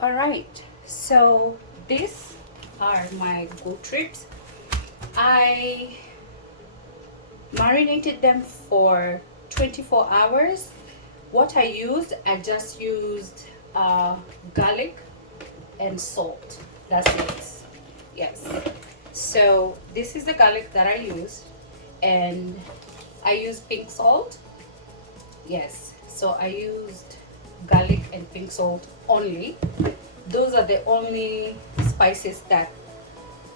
All right, so these are my goat ribs. I marinated them for 24 hours. What I just used garlic and salt. That's it. Yes. So this is the garlic that I used, and I used pink salt. Yes. So I used garlic and pink salt only. Those are the only spices that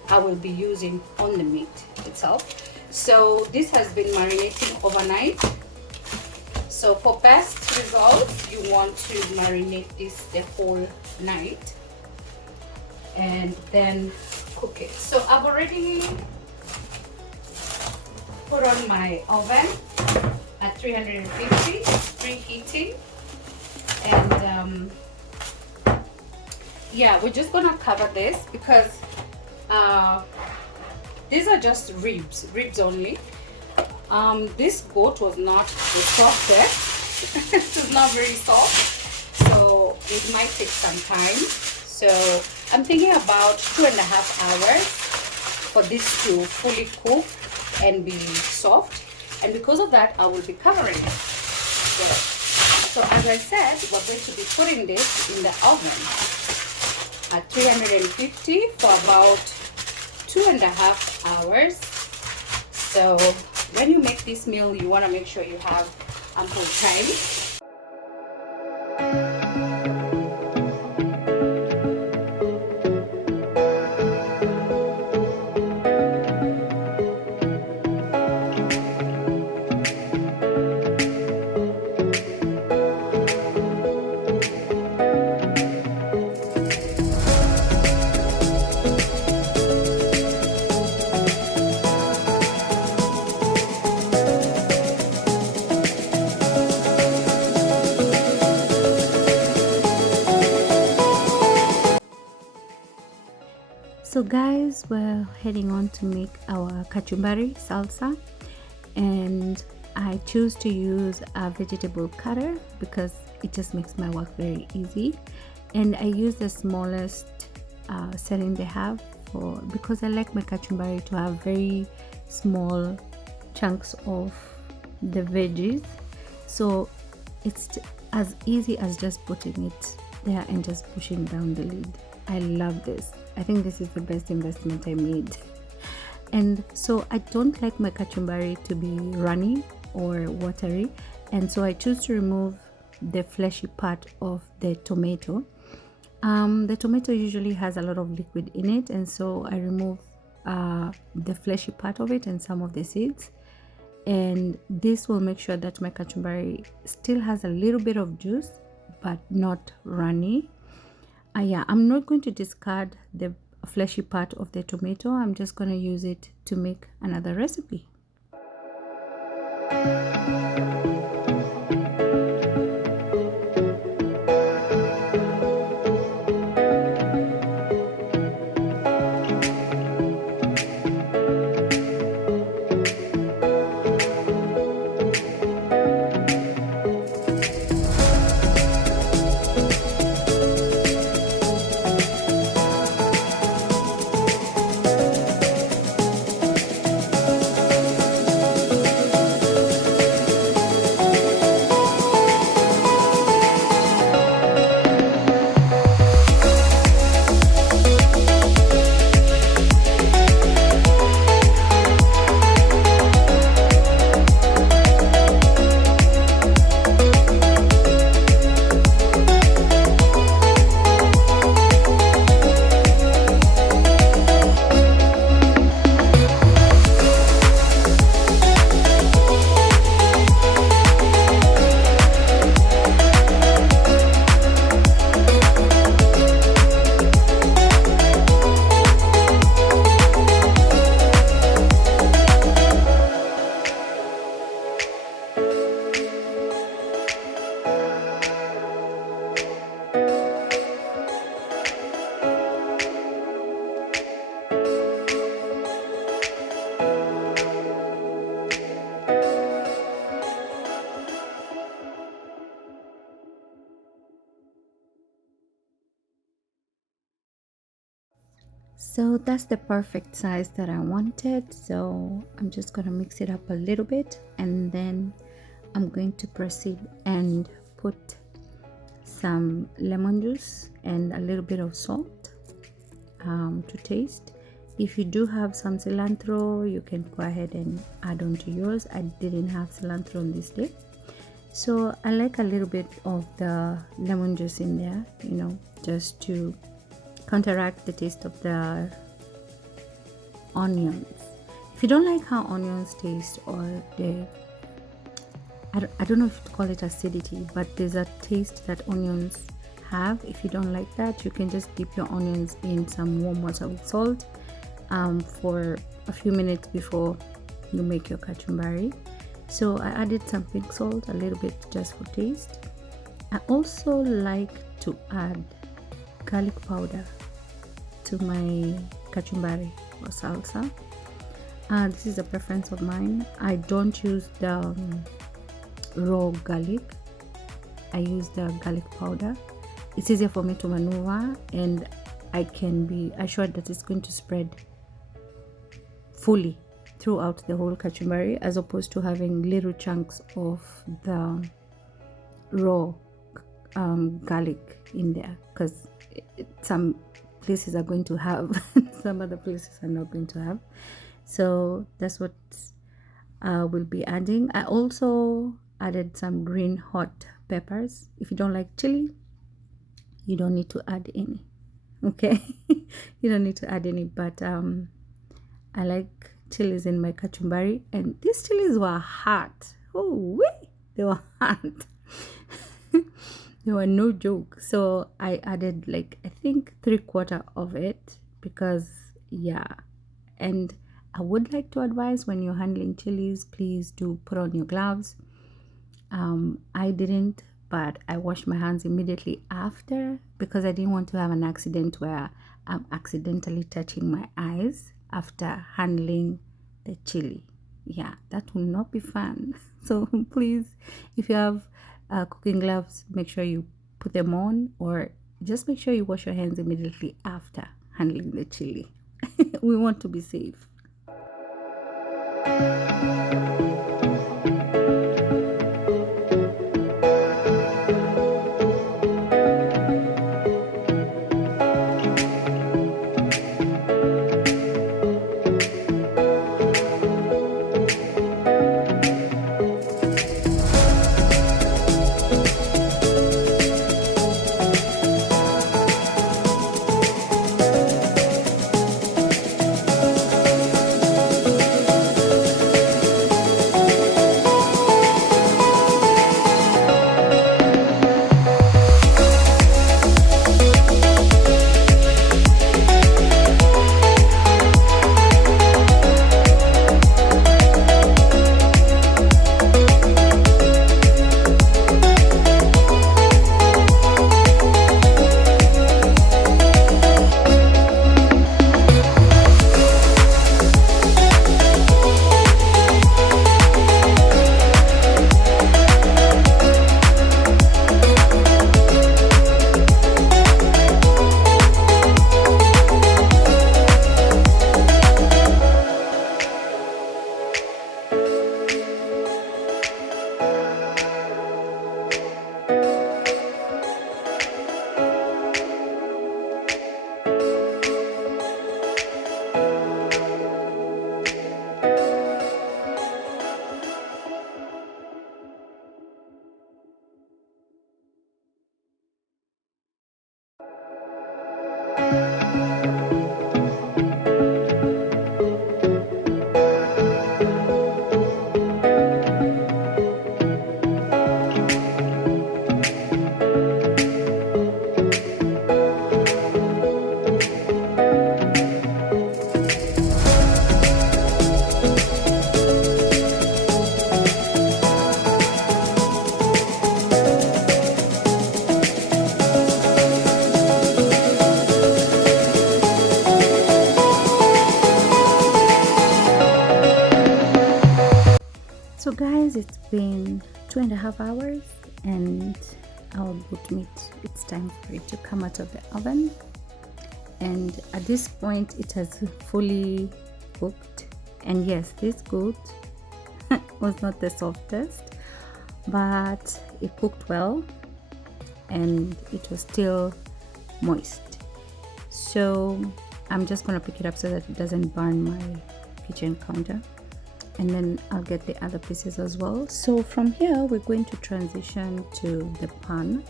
I will be using on the meat itself. So this has been marinating overnight. So for best results, you want to marinate this the whole night and then cook it. So I've already put on my oven at 350, preheating, and yeah, we're just gonna cover this because these are just ribs only. This goat was not the softest. It was not very soft, so it might take some time. So I'm thinking about 2.5 hours for this to fully cook and be soft, and because of that I will be covering it. So as I said, we're going to be putting this in the oven at 350 for about 2.5 hours. So when you make this meal, you want to make sure you have ample time. So guys, we're heading on to make our kachumbari salsa, and I choose to use a vegetable cutter because it just makes my work very easy, and I use the smallest setting they have because I like my kachumbari to have very small chunks of the veggies, so it's as easy as just putting it there and just pushing down the lid. I love this. I think this is the best investment I made. And so I don't like my kachumbari to be runny or watery, and so I choose to remove the fleshy part of the tomato. The tomato usually has a lot of liquid in it, and so I remove the fleshy part of it and some of the seeds, and this will make sure that my kachumbari still has a little bit of juice but not runny. Yeah, I'm not going to discard the fleshy part of the tomato. I'm just going to use it to make another recipe. So that's the perfect size that I wanted. So I'm just going to mix it up a little bit, and then I'm going to proceed and put some lemon juice and a little bit of salt to taste. If you do have some cilantro, you can go ahead and add on to yours. I didn't have cilantro on this day, so I like a little bit of the lemon juice in there, you know, just to counteract the taste of the onions. If you don't like how onions taste, or I don't know if to call it acidity, but there's a taste that onions have. If you don't like that, you can just dip your onions in some warm water with salt for a few minutes before you make your kachumbari. So I added some pink salt, a little bit just for taste. I also like to add garlic powder to my kachumbari or salsa. This is a preference of mine. I don't use the raw garlic. I use the garlic powder. It's easier for me to maneuver, and I can be assured that it's going to spread fully throughout the whole kachumbari, as opposed to having little chunks of the raw garlic in there, because some places are going to have some other places are not going to have. So that's what we'll be adding. I also added some green hot peppers. If you don't like chili, you don't need to add any, okay? You don't need to add any, but I like chilies in my kachumbari, and these chilies were hot. Oh wait, they were hot. They were no joke. So I added, like, I think 3/4 of it, because yeah. And I would like to advise, when you're handling chilies, please do put on your gloves. I didn't, but I washed my hands immediately after, because I didn't want to have an accident where I'm accidentally touching my eyes after handling the chili. Yeah, that will not be fun. So please, if you have cooking gloves, make sure you put them on, or just make sure you wash your hands immediately after handling the chili. We want to be safe. So guys, it's been 2.5 hours, and our goat meat, it's time for it to come out of the oven. and at this point it has fully cooked. And yes, this goat was not the softest, but it cooked well and it was still moist. So I'm just gonna pick it up so that it doesn't burn my kitchen counter, and then I'll get the other pieces as well. So from here we're going to transition to the pan,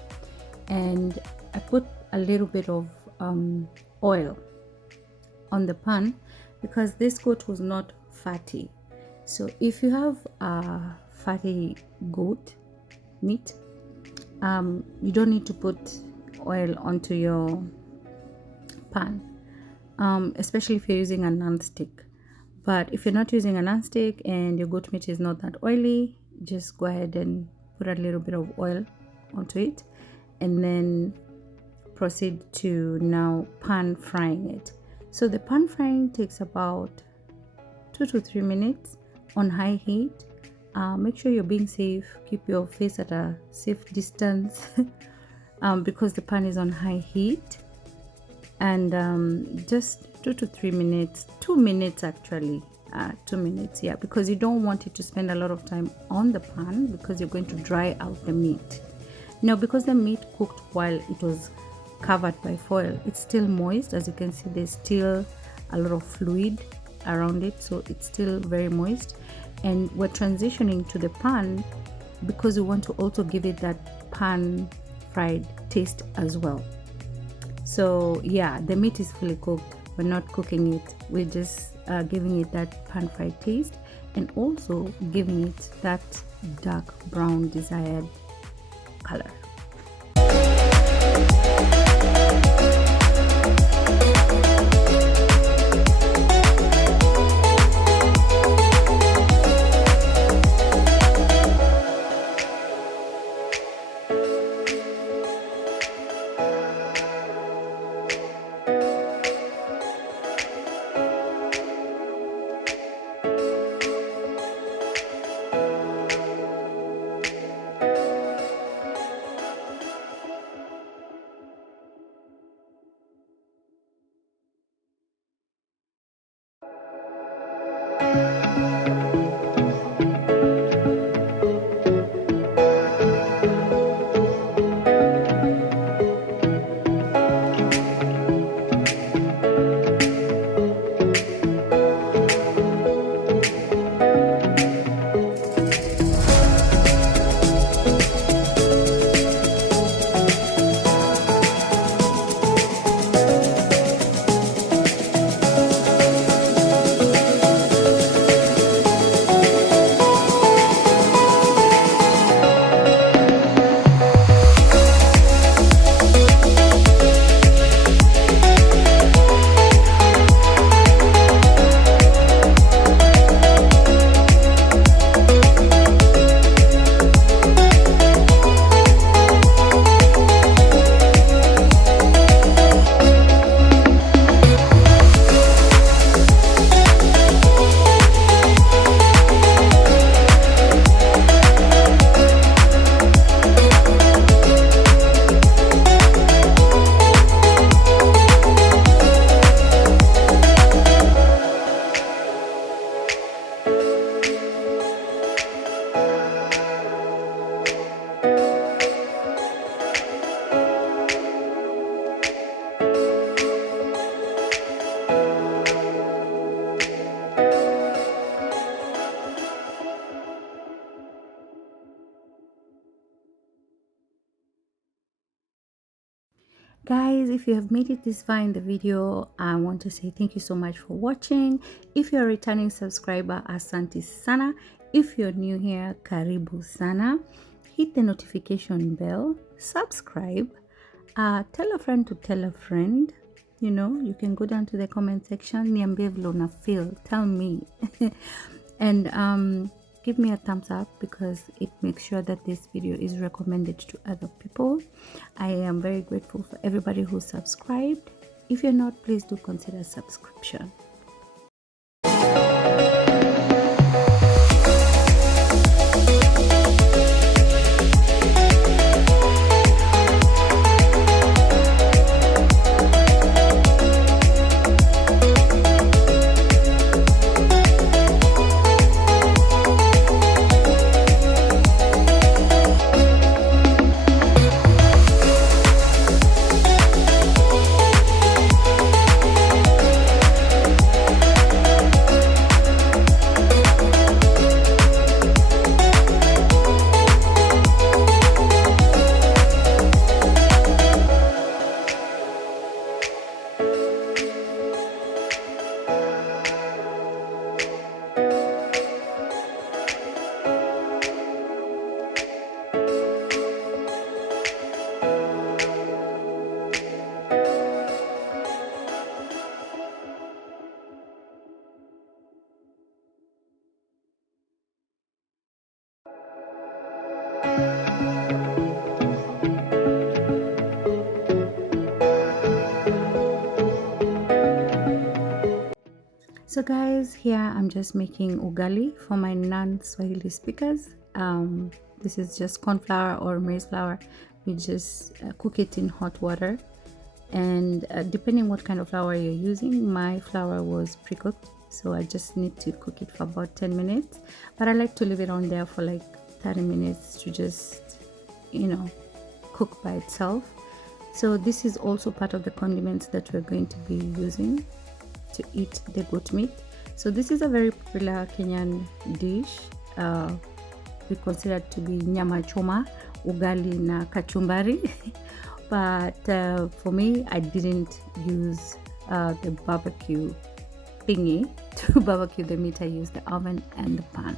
and I put a little bit of oil on the pan because this goat was not fatty. So if you have a fatty goat meat, you don't need to put oil onto your pan, especially if you're using a non-stick. But if you're not using a non-stick and your goat meat is not that oily, just go ahead and put a little bit of oil onto it, and then proceed to now pan frying it. So the pan frying takes about 2 to 3 minutes on high heat. Make sure you're being safe, keep your face at a safe distance because the pan is on high heat. And just 2 to 3 minutes, 2 minutes actually, 2 minutes, yeah, because you don't want it to spend a lot of time on the pan because you're going to dry out the meat. Now, because the meat cooked while it was covered by foil, it's still moist. As you can see, there's still a lot of fluid around it, so it's still very moist. And we're transitioning to the pan because we want to also give it that pan fried taste as well. So yeah, the meat is fully cooked. We're not cooking it, we're just giving it that pan fried taste, and also giving it that dark brown desired color. Guys, if you have made it this far in the video, I want to say thank you so much for watching. If you're a returning subscriber, asante sana. If you're new here, karibu sana. Hit the notification bell, subscribe, tell a friend to tell a friend. You know, you can go down to the comment section, niambie vile una feel, tell me. And give me a thumbs up because it makes sure that this video is recommended to other people. I am very grateful for everybody who subscribed. If you're not, please do consider subscription. So guys, here I'm just making ugali for my non-Swahili speakers. This is just corn flour or maize flour. We just cook it in hot water, and depending what kind of flour you're using, my flour was pre-cooked, so I just need to cook it for about 10 minutes, but I like to leave it on there for like 30 minutes to just, you know, cook by itself. So this is also part of the condiments that we're going to be using to eat the goat meat. So this is a very popular Kenyan dish. We consider it to be nyama choma, ugali na kachumbari. But for me, I didn't use the barbecue thingy to barbecue the meat. I used the oven and the pan.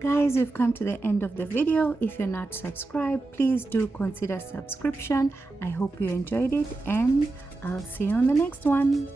Guys, we've come to the end of the video. If you're not subscribed, please do consider subscription. I hope you enjoyed it, and I'll see you on the next one.